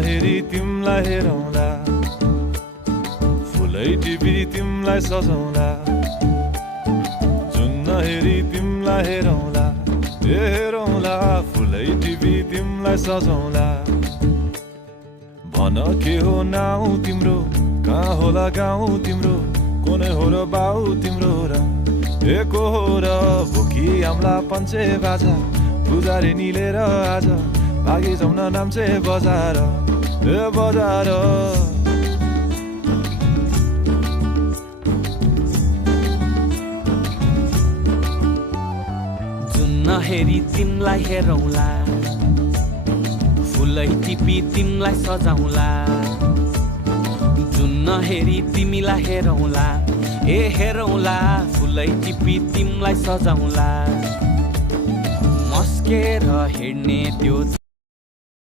हेरी तिमलाई हेरौँला, फुलै टिपी तिमलाई सजाउँला। जुन हेरी तिमलाई हेरौँला, हेरौँला, फुलै टिपी तिमलाई सजाउँला। भन के हो नाउ तिम्रो, कहाँ होला गाउँ तिम्रो, कोनै हो र बाउ तिम्रो र को हो र भोकी आम्ला पञ्चे बाजा पुजारी निलेर आज भागी जाउन नाम्चे बजार बजार। जुन हेरी तिमलाई हेरौँला, फुलै टिपी तिमलाई सजाउँला। जुन हेरी तिमीलाई हेरौँला, हेरौँला, फुलै टिपी तिमलाई सजाउँला। मस्केर हिँड्ने त्यो